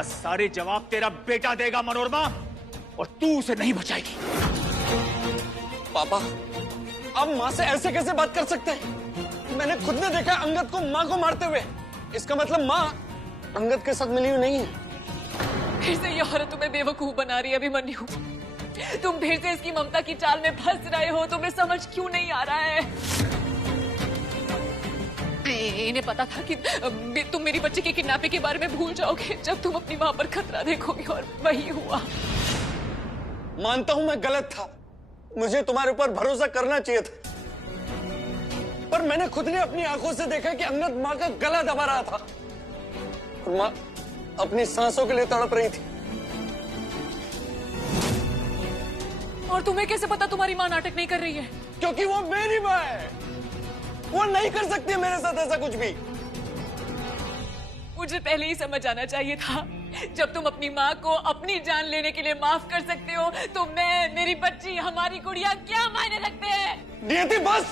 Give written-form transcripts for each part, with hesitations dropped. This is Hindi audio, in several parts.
आज सारे जवाब तेरा बेटा देगा मनोरमा, और तू उसे नहीं बचाएगी। पापा, आप माँ से ऐसे कैसे बात कर सकते हैं? मैंने खुद ने देखा अंगद को माँ को मारते हुए। इसका मतलब माँ अंगद के साथ मिली हुई नहीं है। फिर से ये औरत तुम्हें बेवकूफ बना रही है अभिमन्यु। तुम फिर से इसकी ममता की चाल में फंस रहे हो। तुम्हें समझ क्यों नहीं आ रहा है? इन्हें पता था कि तुम मेरी बच्ची की किडनैपिंग के बारे में भूल जाओगे जब तुम अपनी माँ पर खतरा देखोगे, और वही हुआ। मानता हूं मैं गलत था, मुझे तुम्हारे ऊपर भरोसा करना चाहिए था, पर मैंने खुद ने अपनी आंखों से देखा कि अंगद माँ का गला दबा रहा था और माँ अपनी सांसों के लिए तड़प रही थी। और तुम्हें कैसे पता तुम्हारी माँ नाटक नहीं कर रही है? क्योंकि वो मेरी माँ है, वो नहीं कर सकती मेरे साथ ऐसा कुछ भी। मुझे पहले ही समझ आना चाहिए था। जब तुम अपनी माँ को अपनी जान लेने के लिए माफ कर सकते हो, तो मैं, मेरी बच्ची, हमारी गुड़िया क्या मायने रखते हैं? नियति बस!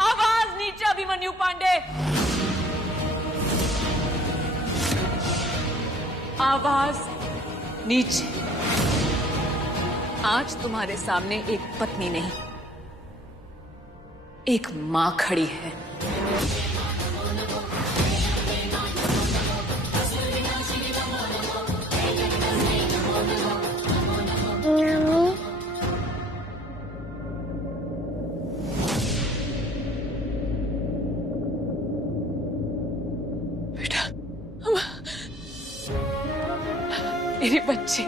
आवाज नीचे अभिमन्यु पांडे, आवाज नीचे। आज तुम्हारे सामने एक पत्नी नहीं, एक माँ खड़ी है। बेटा, मेरी बच्ची,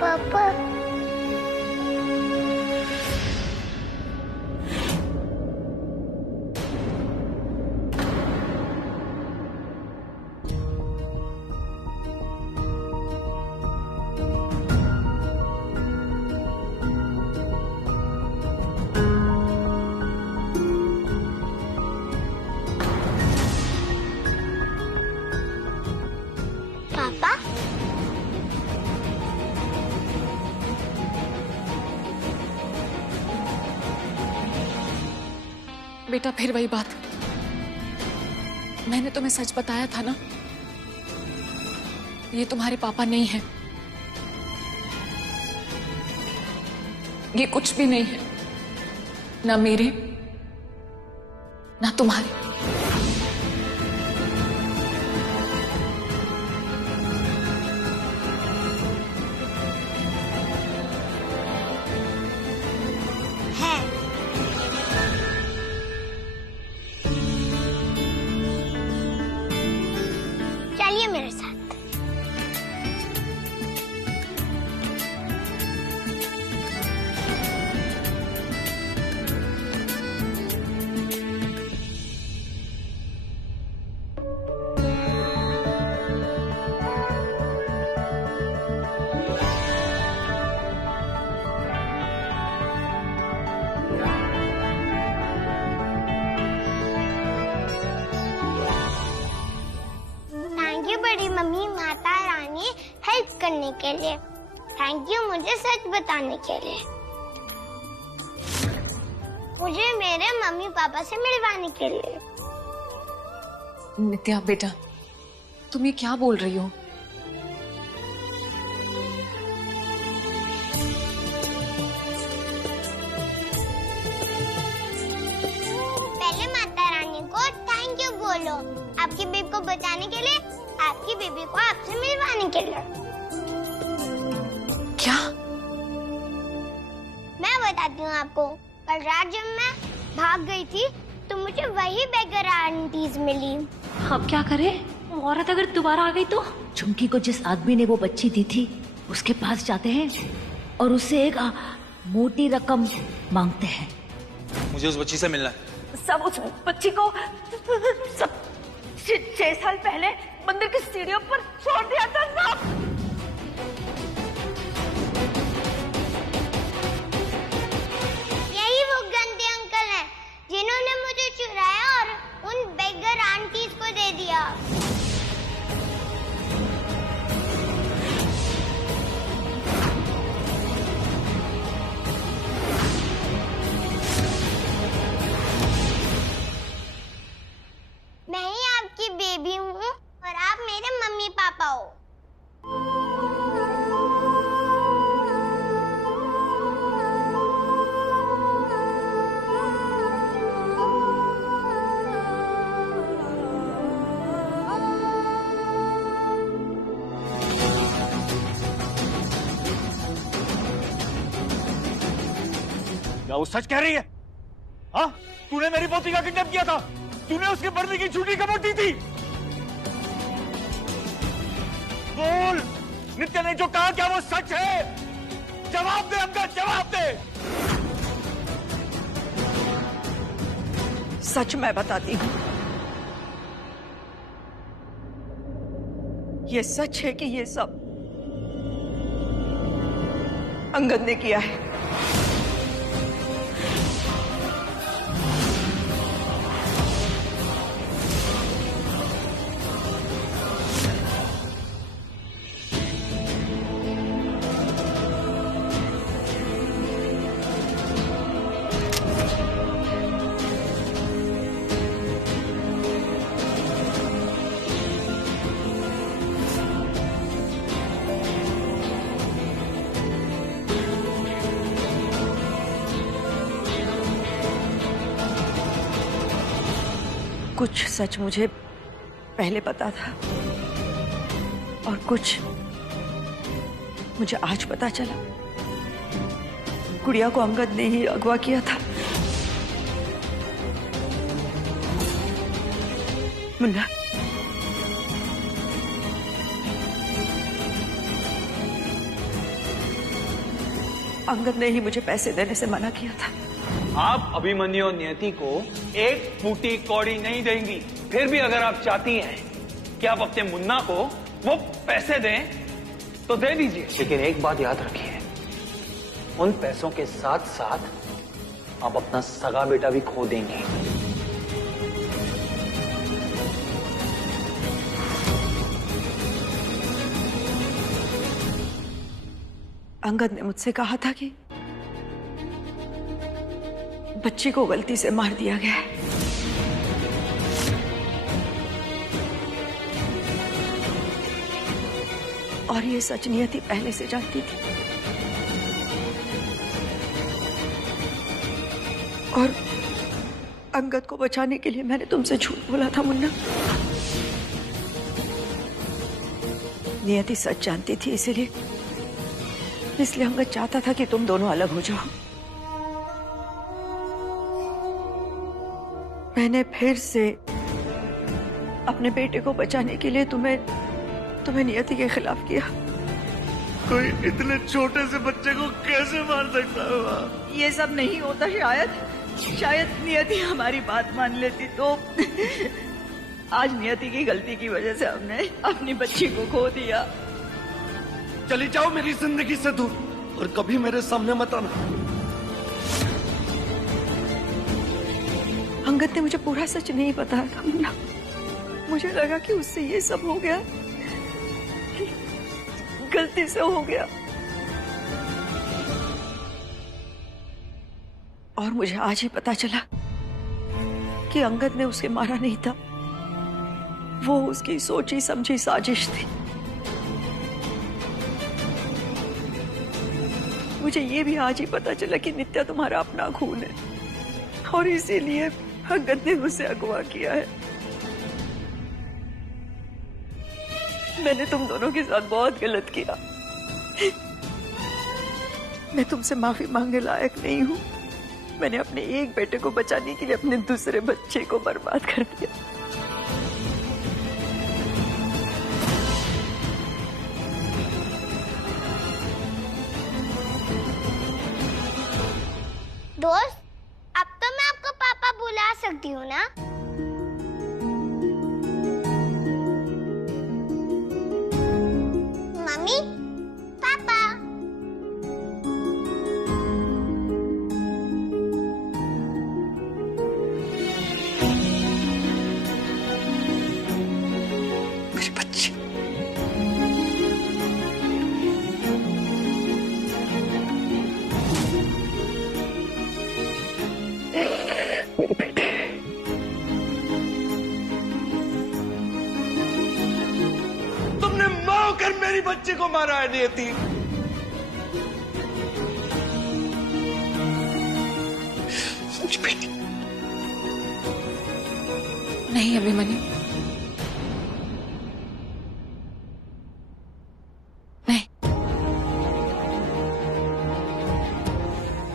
पापा, पापा, बेटा, फिर वही बात। मैंने तुम्हें सच बताया था ना, ये तुम्हारे पापा नहीं है। ये कुछ भी नहीं है, ना मेरे ना तुम्हारे। चलिए मेरे साथ। थैंक यू बड़ी मम्मी माता रानी हेल्प करने के लिए। थैंक यू मुझे सच बताने के लिए, मुझे मेरे मम्मी पापा से मिलवाने के लिए। नित्या बेटा, तुम ये क्या बोल रही हो? पहले माता रानी को थैंक यू बोलो, आपकी बेबी को बचाने के लिए, आपकी बेबी को आपसे मिलवाने के लिए। क्या? मैं बताती हूँ आपको। कल रात जब मैं भाग गई थी तो मुझे वही बेगर आंटीज मिली। अब क्या करें? वो औरत अगर दोबारा आ गई तो? चुमकी को जिस आदमी ने वो बच्ची दी थी उसके पास जाते हैं और उससे एक मोटी रकम मांगते हैं। मुझे उस बच्ची से मिलना है। सब उस बच्ची को सब 6 साल पहले मंदिर की सीढ़ियों पर छोड़ दिया था सब। यही वो गंदे अंकल हैं जिन्होंने मुझे चुराया और उन बेगर आंटीज को दे दिया। आप मेरे मम्मी पापा हो। क्या वो सच कह रही है? हाँ, तूने मेरी पोती का किडनैप किया था, तूने उसके मरने की छुट्टी कब दी थी? बोल, नित्या ने जो कहा क्या वो सच है? जवाब दे अंकल, जवाब दे। सच मैं बताती हूँ। ये सच है कि ये सब अंगद ने किया है। कुछ सच मुझे पहले पता था और कुछ मुझे आज पता चला। गुड़िया को अंगद ने ही अगवा किया था। मुन्ना, अंगद ने ही मुझे पैसे देने से मना किया था। आप अभिमन्यु और नियति को एक फूटी कौड़ी नहीं देंगी। फिर भी अगर आप चाहती हैं कि आप अपने मुन्ना को वो पैसे दें तो दे दीजिए, लेकिन एक बात याद रखिए, उन पैसों के साथ साथ आप अपना सगा बेटा भी खो देंगे। अंगद ने मुझसे कहा था कि बच्ची को गलती से मार दिया गया है। और ये सच नियति पहले से जानती थी। और अंगद को बचाने के लिए मैंने तुमसे झूठ बोला था मुन्ना। नियति सच जानती थी, इसलिए अंगद चाहता था कि तुम दोनों अलग हो जाओ। मैंने फिर से अपने बेटे को बचाने के लिए तुम्हें नियति के खिलाफ किया। कोई इतने छोटे से बच्चे को कैसे मार सकता है? ये सब नहीं होता। शायद नियति हमारी बात मान लेती तो आज नियति की गलती की वजह से हमने अपनी बच्ची को खो दिया। चली जाओ मेरी जिंदगी से दूर और कभी मेरे सामने मत आना। अंगद ने मुझे पूरा सच नहीं बताया था मुन्ना। मुझे लगा कि उससे ये सब हो गया, गलती से हो गया। और मुझे आज ही पता चला कि अंगद ने उसे मारा नहीं था, वो उसकी सोची समझी साजिश थी। मुझे ये भी आज ही पता चला कि नित्या तुम्हारा अपना खून है और इसीलिए अंगद ने उसे अगवा किया है। मैंने तुम दोनों के साथ बहुत गलत किया। मैं तुमसे माफी मांगने लायक नहीं हूँ। मैंने अपने एक बेटे को बचाने के लिए अपने दूसरे बच्चे को बर्बाद कर दिया। दोस्त, अब तो मैं आपको पापा बुला सकती हूँ ना? मम्मी, पापा। मेरी बच्ची। जानकर मेरी बच्ची को मारा है नियति। बेटी नहीं अभिमन्यु, नहीं,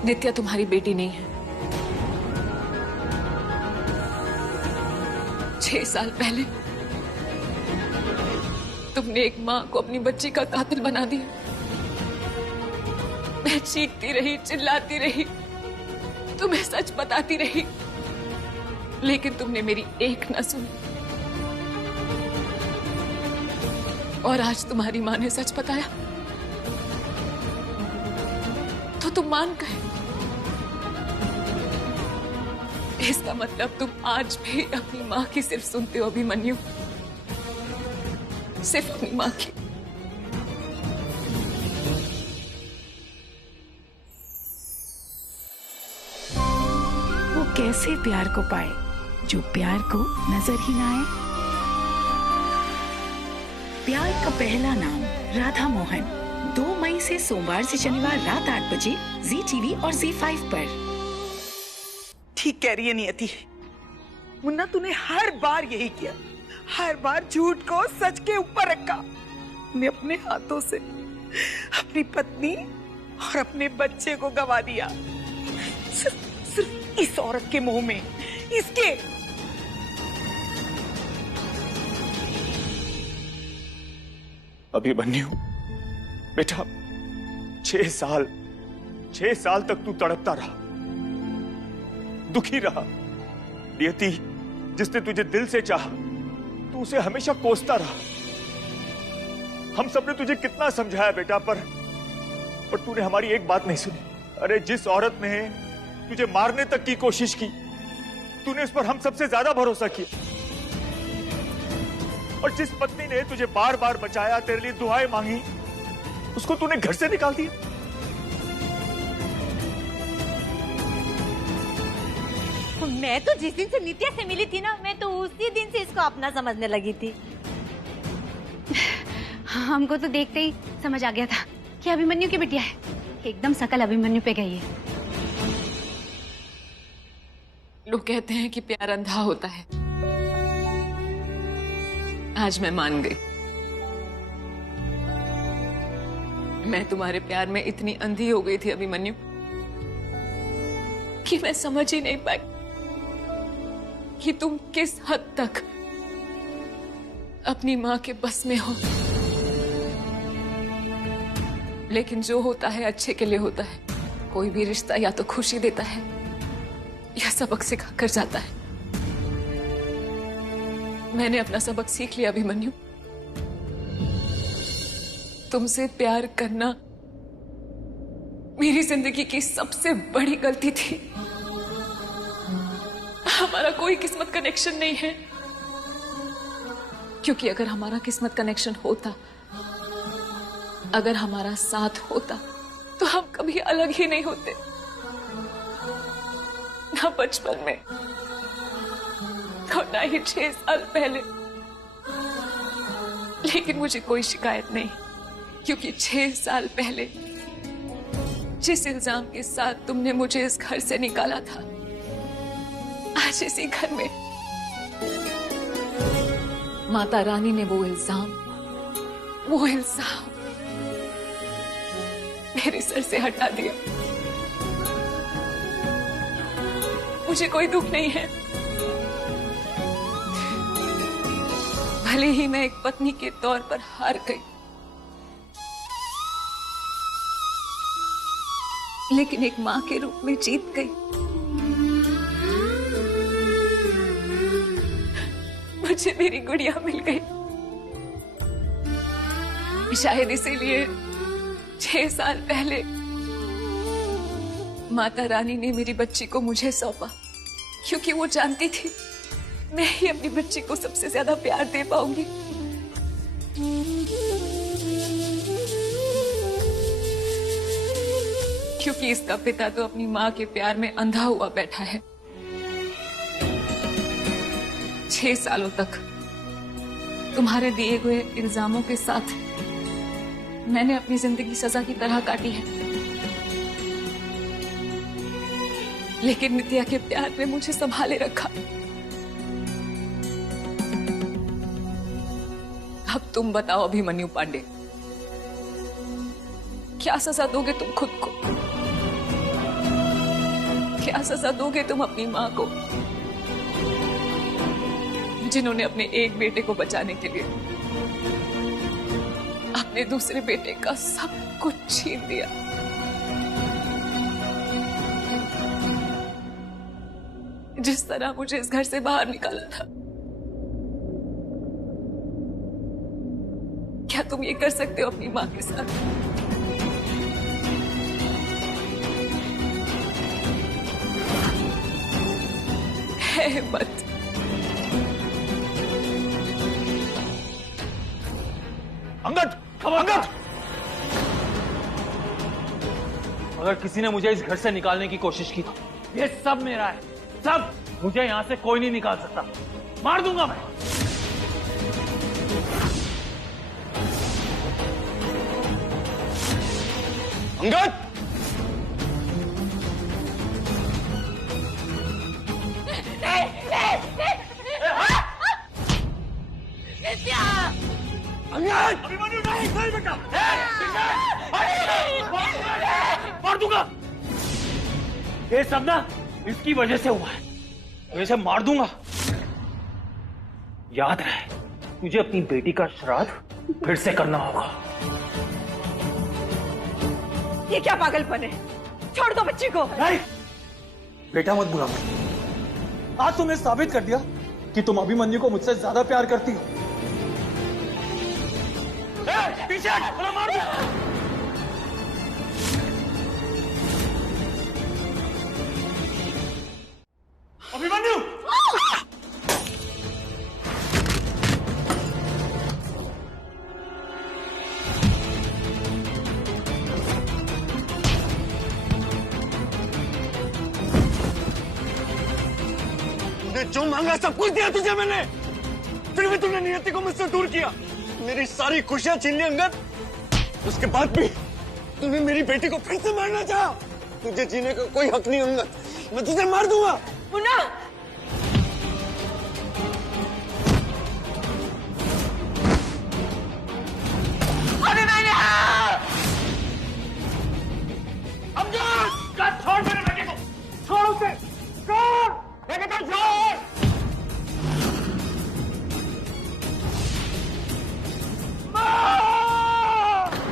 नित्या तुम्हारी बेटी नहीं है। 6 साल पहले तुमने एक माँ को अपनी बच्ची का कातिल बना दिया। मैं चीखती रही, चिल्लाती रही, तुम्हें सच बताती रही, लेकिन तुमने मेरी एक न सुनी। और आज तुम्हारी माँ ने सच बताया तो तुम मान गए। इसका मतलब तुम आज भी अपनी माँ की सिर्फ सुनते हो अभिमन्यु, सिर्फ अपनी माँ की। वो कैसे प्यार को पाए जो प्यार को नजर ही ना आए। प्यार का पहला नाम राधा मोहन, 2 मई से सोमवार से शनिवार रात 8 बजे ZTV और Z5 पर। ठीक कह रही है नियति। मुन्ना तूने हर बार यही किया, हर बार झूठ को सच के ऊपर रखा। तूने अपने हाथों से अपनी पत्नी और अपने बच्चे को गवा दिया, सिर्फ इस औरत के मुंह में, इसके। अभिमन्यु बेटा, 6 साल तक तू तड़पता रहा, दुखी रहा। नियति जिसने तुझे दिल से चाहा, तू उसे हमेशा कोसता रहा। हम सबने तुझे कितना समझाया बेटा, पर तूने हमारी एक बात नहीं सुनी। अरे जिस औरत ने तुझे मारने तक की कोशिश की, तूने उस पर हम सबसे ज्यादा भरोसा किया। और जिस पत्नी ने तुझे बार बार बचाया, तेरे लिए दुआएं मांगी, उसको तूने घर से निकाल दिया। मैं तो जिस दिन से नित्या से मिली थी ना, मैं तो उसी दिन से इसको अपना समझने लगी थी। हमको तो देखते ही समझ आ गया था कि अभिमन्यु की बिटिया है। एकदम शकल अभिमन्यु पे गई है। लोग कहते हैं कि प्यार अंधा होता है। आज मैं मान गई। मैं तुम्हारे प्यार में इतनी अंधी हो गई थी अभिमन्यु कि मैं समझ ही नहीं पाई कि तुम किस हद तक अपनी मां के बस में हो। लेकिन जो होता है अच्छे के लिए होता है। कोई भी रिश्ता या तो खुशी देता है या सबक सिखा कर जाता है। मैंने अपना सबक सीख लिया अभिमन्यु। तुमसे प्यार करना मेरी जिंदगी की सबसे बड़ी गलती थी। हमारा कोई किस्मत कनेक्शन नहीं है, क्योंकि अगर हमारा किस्मत कनेक्शन होता, अगर हमारा साथ होता, तो हम कभी अलग ही नहीं होते, ना बचपन में और ना ही 6 साल पहले। लेकिन मुझे कोई शिकायत नहीं, क्योंकि 6 साल पहले जिस इल्जाम के साथ तुमने मुझे इस घर से निकाला था, आज इसी घर में माता रानी ने वो इल्जाम मेरे सर से हटा दिया। मुझे कोई दुख नहीं है। भले ही मैं एक पत्नी के तौर पर हार गई, लेकिन एक मां के रूप में जीत गई। मुझे मेरी गुड़िया मिल गई। शायद इसीलिए 6 साल पहले माता रानी ने मेरी बच्ची को मुझे सौंपा, क्योंकि वो जानती थी मैं ही अपनी बच्ची को सबसे ज्यादा प्यार दे पाऊंगी। क्योंकि इसका पिता तो अपनी माँ के प्यार में अंधा हुआ बैठा है। 6 सालों तक तुम्हारे दिए हुए इल्जामों के साथ मैंने अपनी जिंदगी सजा की तरह काटी है, लेकिन नित्या के प्यार ने मुझे संभाले रखा। अब तुम बताओ अभिमन्यु पांडे, क्या सजा दोगे तुम खुद को? क्या सजा दोगे तुम अपनी मां को, जिन्होंने अपने एक बेटे को बचाने के लिए अपने दूसरे बेटे का सब कुछ छीन दिया? जिस तरह मुझे इस घर से बाहर निकाला था, क्या तुम ये कर सकते हो अपनी मां के साथ? है मत। अंगद, अंगद! अगर किसी ने मुझे इस घर से निकालने की कोशिश की तो ये सब मेरा है, सब। मुझे यहां से कोई नहीं निकाल सकता। मार दूंगा मैं। अंगद! अभिमन्यु नहीं, नहीं बेटा। मार दूंगा। ये सब ना इसकी वजह से हुआ है। मैं इसे मार दूंगा। याद रहे, तुझे अपनी बेटी का श्राद्ध फिर से करना होगा। ये क्या पागलपन है? छोड़ दो बच्ची को। नहीं, बेटा मत बुलाओ। आज तुमने साबित कर दिया कि तुम अभिमन्यु को मुझसे ज्यादा प्यार करती हो। पीछे हट, मार दो। अभिमन्यु! जो मांगा सब कुछ दिया तुझे मैंने, फिर भी तूने नियति को मुझसे दूर किया, मेरी सारी खुशियां छीन ली अंगद। उसके बाद भी तूने मेरी बेटी को फिर से मारना चाहा। तुझे जीने का कोई हक नहीं अंगद, मैं तुझे मार दूंगा। मुन्ना! अंगद! छोड़ मेरे बेटे को, छोड़ उसे, छोड़! मैं कहता हूं छोड़!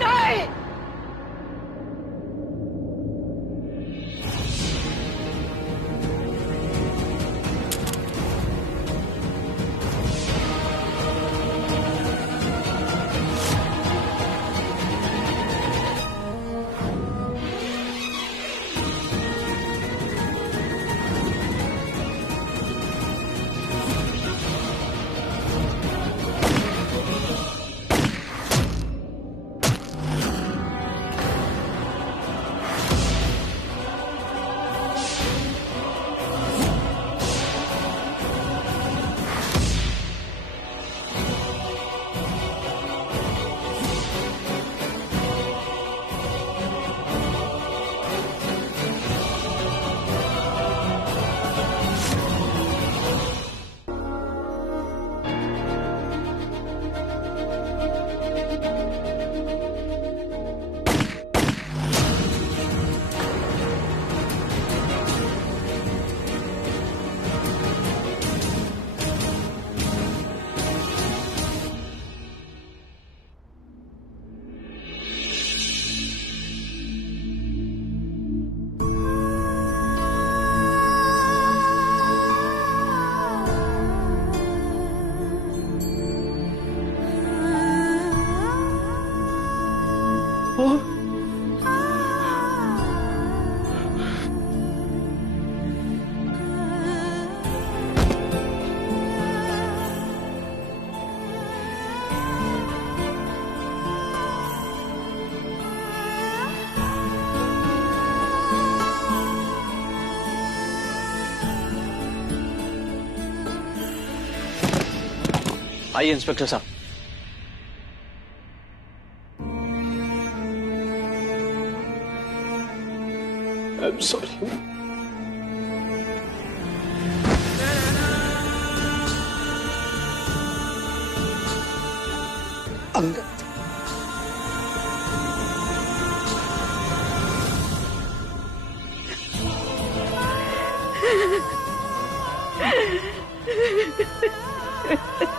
नहीं! आइए इंस्पेक्टर साहब। I am sorry. Angad, Ha ha ha ha!